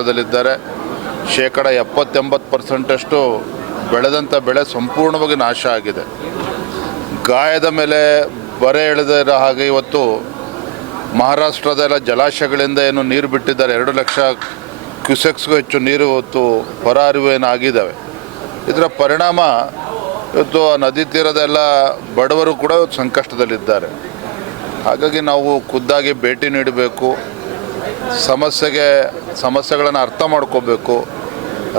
ಸಂಕಷ್ಟದಲ್ಲಿದ್ದಾರೆ. 70-80% ಬೆಳೆದಂಥ ಬೆಳೆ ಸಂಪೂರ್ಣವಾಗಿ ನಾಶ ಆಗಿದೆ. ಗಾಯದ ಮೇಲೆ ಬರೆ ಎಳೆದಿರೋ ಹಾಗೆ ಇವತ್ತು ಮಹಾರಾಷ್ಟ್ರದ ಜಲಾಶಯಗಳಿಂದ ಏನು ನೀರು ಬಿಟ್ಟಿದ್ದಾರೆ, 2 ಲಕ್ಷ ಕ್ಯೂಸೆಕ್ಸ್ಗೂ ಹೆಚ್ಚು ನೀರು ಇವತ್ತು ಹೊರ ಹರಿವೇನಾಗಿದ್ದಾವೆ. ಇದರ ಪರಿಣಾಮ ಇವತ್ತು ನದಿ ತೀರದೆಲ್ಲ ಬಡವರು ಕೂಡ ಸಂಕಷ್ಟದಲ್ಲಿದ್ದಾರೆ. ಹಾಗಾಗಿ ನಾವು ಖುದ್ದಾಗಿ ಭೇಟಿ ನೀಡಬೇಕು, ಸಮಸ್ಯೆಗಳನ್ನು ಅರ್ಥ ಮಾಡ್ಕೋಬೇಕು,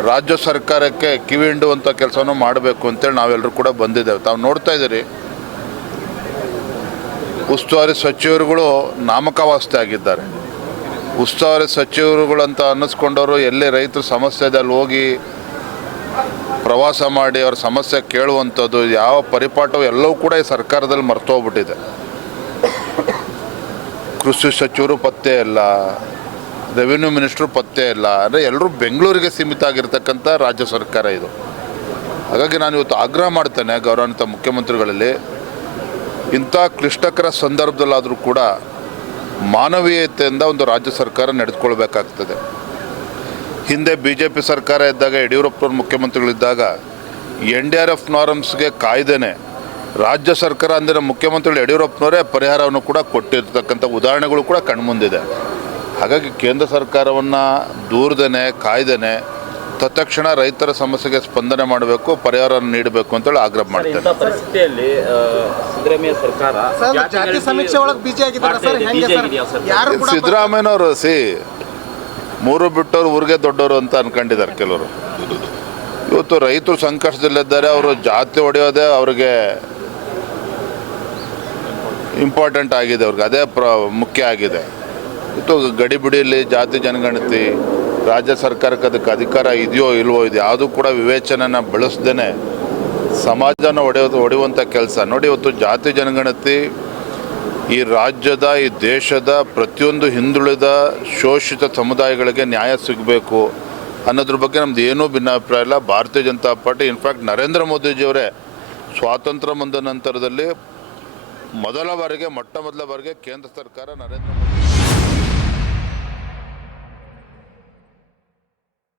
ರಾಜ್ಯ ಸರ್ಕಾರಕ್ಕೆ ಕಿವಿ ಹಿಂಡುವಂಥ ಕೆಲಸವನ್ನು ಮಾಡಬೇಕು ಅಂತೇಳಿ ನಾವೆಲ್ಲರೂ ಕೂಡ ಬಂದಿದ್ದೇವೆ. ತಾವು ನೋಡ್ತಾ ಇದ್ದೀರಿ, ಉಸ್ತುವಾರಿ ಸಚಿವರುಗಳು ನಾಮಕಾವಾಸ್ತೆ ಆಗಿದ್ದಾರೆ. ಉಸ್ತುವಾರಿ ಸಚಿವರುಗಳಂತ ಅನ್ನಿಸ್ಕೊಂಡವರು ಎಲ್ಲಿ ರೈತರ ಸಮಸ್ಯೆ ಇದೆ ಅಲ್ಲಿ ಹೋಗಿ ಪ್ರವಾಸ ಮಾಡಿ ಅವ್ರ ಸಮಸ್ಯೆ ಕೇಳುವಂಥದ್ದು ಯಾವ ಪರಿಪಾಠವು ಎಲ್ಲವೂ ಕೂಡ ಈ ಸರ್ಕಾರದಲ್ಲಿ ಮರ್ತೋಗ್ಬಿಟ್ಟಿದೆ. ಕೃಷಿ ಸಚಿವರು ಪತ್ತೆ ಇಲ್ಲ, ರೆವಿನ್ಯೂ ಮಿನಿಸ್ಟ್ರು ಪತ್ತೆ ಇಲ್ಲ. ಅಂದರೆ ಎಲ್ಲರೂ ಬೆಂಗಳೂರಿಗೆ ಸೀಮಿತ ಆಗಿರ್ತಕ್ಕಂಥ ರಾಜ್ಯ ಸರ್ಕಾರ ಇದು. ಹಾಗಾಗಿ ನಾನು ಇವತ್ತು ಆಗ್ರಹ ಮಾಡ್ತೇನೆ ಗೌರವಾನ್ವಿತ ಮುಖ್ಯಮಂತ್ರಿಗಳಲ್ಲಿ, ಇಂಥ ಕ್ಲಿಷ್ಟಕರ ಸಂದರ್ಭದಲ್ಲಾದರೂ ಕೂಡ ಮಾನವೀಯತೆಯಿಂದ ಒಂದು ರಾಜ್ಯ ಸರ್ಕಾರ ನಡೆದುಕೊಳ್ಬೇಕಾಗ್ತದೆ. ಹಿಂದೆ BJP ಸರ್ಕಾರ ಇದ್ದಾಗ, ಯಡಿಯೂರಪ್ಪನವ್ರ ಮುಖ್ಯಮಂತ್ರಿಗಳಿದ್ದಾಗ NDRF ನಾರ್ಮ್ಸ್ಗೆ ಕಾಯ್ದೇನೆ ರಾಜ್ಯ ಸರ್ಕಾರ ಅಂದಿನ ಮುಖ್ಯಮಂತ್ರಿಗಳು ಯಡಿಯೂರಪ್ಪನವರೇ ಪರಿಹಾರವನ್ನು ಕೂಡ ಕೊಟ್ಟಿರ್ತಕ್ಕಂಥ ಉದಾಹರಣೆಗಳು ಕೂಡ ಕಣ್ಮುಂದಿದೆ. ಹಾಗಾಗಿ ಕೇಂದ್ರ ಸರ್ಕಾರವನ್ನು ದೂರದೇನೆ ಕಾಯ್ದೇನೆ ತತ್ಕ್ಷಣ ರೈತರ ಸಮಸ್ಯೆಗೆ ಸ್ಪಂದನೆ ಮಾಡಬೇಕು, ಪರಿಹಾರ ನೀಡಬೇಕು ಅಂತೇಳಿ ಆಗ್ರಹ ಮಾಡ್ತೇನೆ. ಪರಿಸ್ಥಿತಿಯಲ್ಲಿ ಸಿದ್ದರಾಮಯ್ಯನವರು ಮೂರು ಬಿಟ್ಟವರು ಊರಿಗೆ ದೊಡ್ಡವರು ಅಂತ ಅನ್ಕೊಂಡಿದ್ದಾರೆ ಕೆಲವರು. ಇವತ್ತು ರೈತರು ಸಂಕಷ್ಟದಲ್ಲಿದ್ದಾರೆ, ಅವರು ಜಾತಿ ಹೊಡೆಯೋದೇ ಅವ್ರಿಗೆ ಇಂಪಾರ್ಟೆಂಟ್ ಆಗಿದೆ, ಅವ್ರಿಗೆ ಅದೇ ಮುಖ್ಯ ಆಗಿದೆ. ಇವತ್ತು ಗಡಿಬಿಡಿಯಲ್ಲಿ ಜಾತಿ ಜನಗಣತಿ ರಾಜ್ಯ ಸರ್ಕಾರಕ್ಕೆ ಅದಕ್ಕೆ ಅಧಿಕಾರ ಇದೆಯೋ ಇಲ್ವೋ, ಇದು ಯಾವುದೂ ಕೂಡ ವಿವೇಚನೆನ ಬಳಸ್ದೇ ಸಮಾಜನ ಹೊಡೆಯುವಂಥ ಕೆಲಸ ನೋಡಿ. ಇವತ್ತು ಜಾತಿ ಜನಗಣತಿ ಈ ರಾಜ್ಯದ, ಈ ದೇಶದ ಪ್ರತಿಯೊಂದು ಹಿಂದುಳಿದ ಶೋಷಿತ ಸಮುದಾಯಗಳಿಗೆ ನ್ಯಾಯ ಸಿಗಬೇಕು ಅನ್ನೋದ್ರ ಬಗ್ಗೆ ನಮ್ದು ಏನೂ ಭಿನ್ನಾಭಿಪ್ರಾಯ ಇಲ್ಲ. ಭಾರತೀಯ ಜನತಾ ಪಾರ್ಟಿ, ಇನ್ಫ್ಯಾಕ್ಟ್ ನರೇಂದ್ರ ಮೋದಿಜಿಯವರೇ ಸ್ವಾತಂತ್ರ್ಯ ಬಂದ ನಂತರದಲ್ಲಿ ಮೊಟ್ಟ ಮೊದಲ ಬಾರಿಗೆ ಕೇಂದ್ರ ಸರ್ಕಾರ ನರೇಂದ್ರ ಮೋದಿ